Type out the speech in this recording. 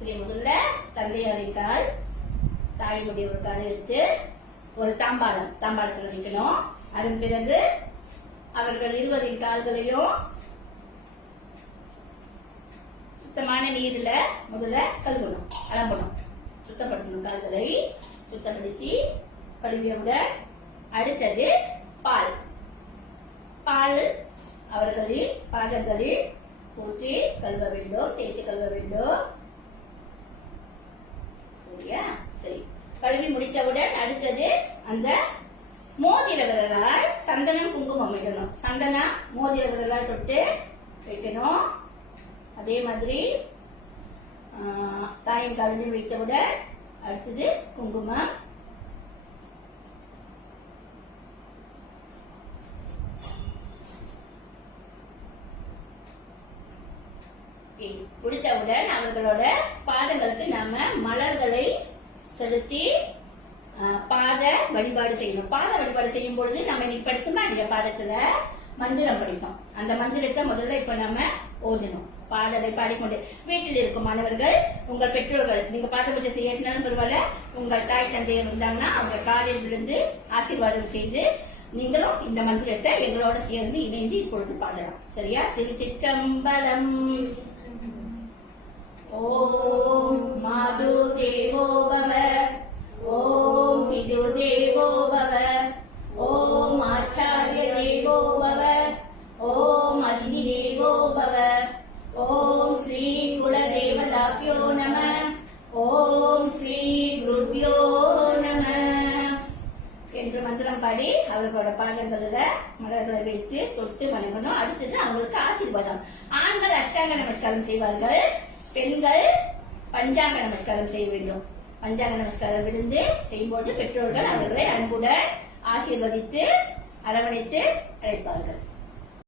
முதல்ல தந்தையாரின் கால் தாழிமுடி ஒரு கால் எடுத்து ஒரு தாம்பாளம் தாம்பாளத்தில் வைக்கணும். அதன் பிறகு அவர்கள் இருவரின் கால்களையும் சுத்தமான நீர்ல முதல்ல கழுவணும் அலம்பணும். சுத்தப்படுத்தணும் கால்களை. சுத்தப்படுத்தி கழுவியவுடன் அடுத்தது பால். பால் அவர்களின் பாதங்களில் ஊற்றி கழுவ வேண்டும் தேய்த்து கழுவ வேண்டும் சரியா சரி கழுவி முடித்தவுடன் அடுத்தது அந்த மோதிர விரலால் சந்தனம் குங்குமம் இடணும் சந்தனா மோதிர விரலால் தொட்டு வைக்கணும். அதே மாதிரி தாயின் கழுவி வைத்தவுடன் அடுத்தது குங்குமம். முடித்தவுடன் அவர்களோட பாதங்களுக்கு செலுத்தி பாத வழிபாடு செய்யணும். பாத வழிபாடு செய்யும் பொழுது நம்ம இன்னைக்கு படித்தோமா இல்லையா பாதத்துல மந்திரம் படித்தோம். அந்த மந்திரத்தை முதல்ல இப்ப நம்ம ஓதணும். பாடலை பாடிக்கொண்டு வீட்டில் இருக்கும் மாணவர்கள் உங்கள் பெற்றோர்கள் நீங்க பாத பூஜை செய்யணும்னாலும் பரவாயில்ல உங்கள் தாய் தந்தையர் இருந்தாங்கன்னா அவங்க காலில் விழுந்து ஆசீர்வாதம் செய்து நீங்களும் இந்த மந்திரத்தை எங்களோட சேர்ந்து இணைந்து இப்பொழுது பாடலாம். சரியா? திருச்சிற்றம்பலம். ஓ பவ ஓம் ஸ்ரீ குலதேவதாபியோ நம. ஓம் ஸ்ரீ குருபியோ நம. என்று மந்திரம் பாடி அவர்களோட பாதங்களில் மலர்களை வைத்து தொட்டு வணங்கணும். அடுத்தது அவங்களுக்கு ஆசீர்வாதம். ஆண்கள் அஷ்டாங்க நமஸ்காரம் செய்வார்கள். பெண்கள் பஞ்சாங்க நமஸ்காரம் செய்ய வேண்டும். பஞ்சாங்க நமஸ்காரம் விழுந்து செய்யும்போது பெற்றோர்கள் அவர்களை அன்புடன் ஆசீர்வதித்து அரவணைத்து அழைப்பார்கள்.